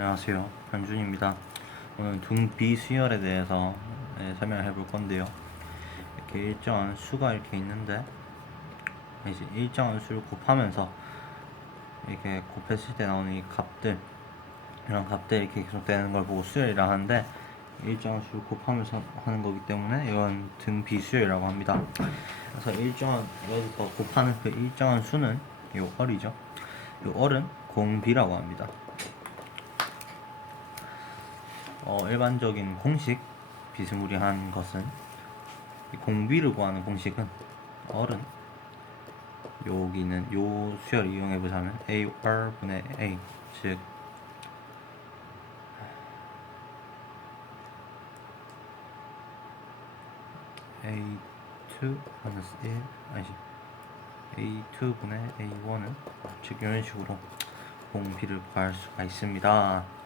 안녕하세요. 현준입니다. 오늘 둥비 수열에 대해서 네, 설명해 볼 건데요. 이렇게 일정한 수가 이렇게 있는데 이제 일정한 수를 곱하면서 이렇게 곱했을 때 나오는 이 값들 이런 값들이 이렇게 계속 되는 걸 보고 수열이라 하는데 일정한 수를 곱하면서 하는 거기 때문에 이건 등비수열이라고 합니다. 그래서 일정한 여기서 곱하는 그 일정한 수는 요 얼이죠. 요 얼은 공비라고 합니다. 어, 일반적인 공식 비스무리한 것은 이 공비를 구하는 공식은 얼은 여기는 요 수열 이용해 보자면 AR 분의 A 즉 A2 마이너스 1 아니지 A2 분의 A1은 즉 이런 식으로 공비를 구할 수가 있습니다.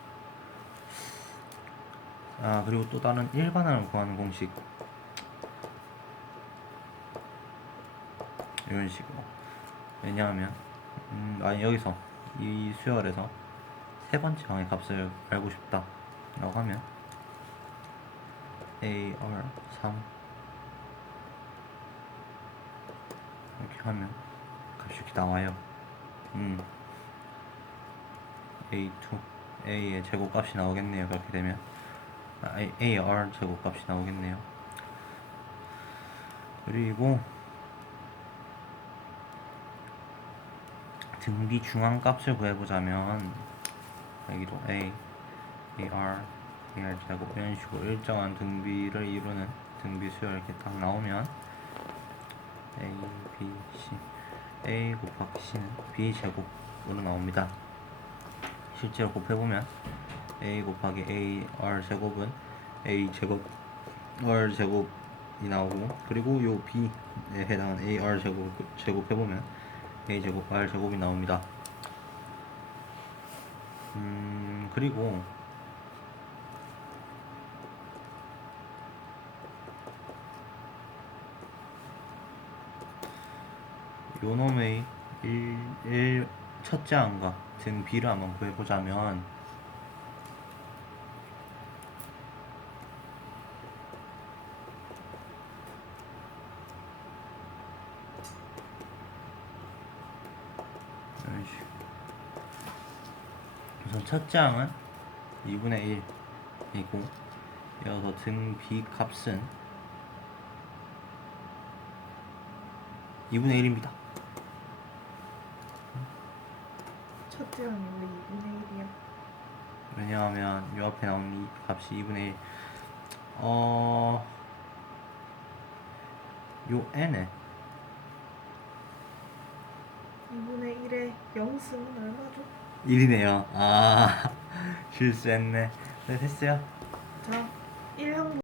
아 그리고 또 다른 일반항을 구하는 공식. 이런 식으로. 왜냐하면 음, 아니 여기서 이 수열에서 세 번째 항의 값을 알고 싶다 라고 하면 AR 3 이렇게 하면 값이 이렇게 나와요. 음. A2 A의 제곱값이 나오겠네요. 그렇게 되면 AR 제곱값이 나오겠네요. 그리고 등비 중앙값을 구해보자면 여기도 A, AR, AR 제곱 이런 식으로 일정한 등비를 이루는 등비 수열 이렇게 딱 나오면 A, B, C A 곱하기 C는 B 제곱으로 나옵니다. 실제로 곱해보면 a 곱하기 a r 제곱은 a 제곱 r 제곱이 나오고 그리고 요 b에 해당하는 a r 제곱 제곱해 보면 a 제곱 r 제곱이 나옵니다. 음 그리고 요 놈의 1, 1 첫째 항과 등 b를 한번 구해보자면 이런 식으로. 우선 첫째 항은 2분의 1이고 이어서 등 B 값은 2분의 1입니다. 첫째 항이 왜 2분의 1이야? 왜냐하면 이 앞에 나오는 이 값이 2분의 1. 어, 요 n에 2분의 1에 0 쓰면 얼마죠? 1이네요. 아, 실수했네. 네, 됐어요. 자, 1항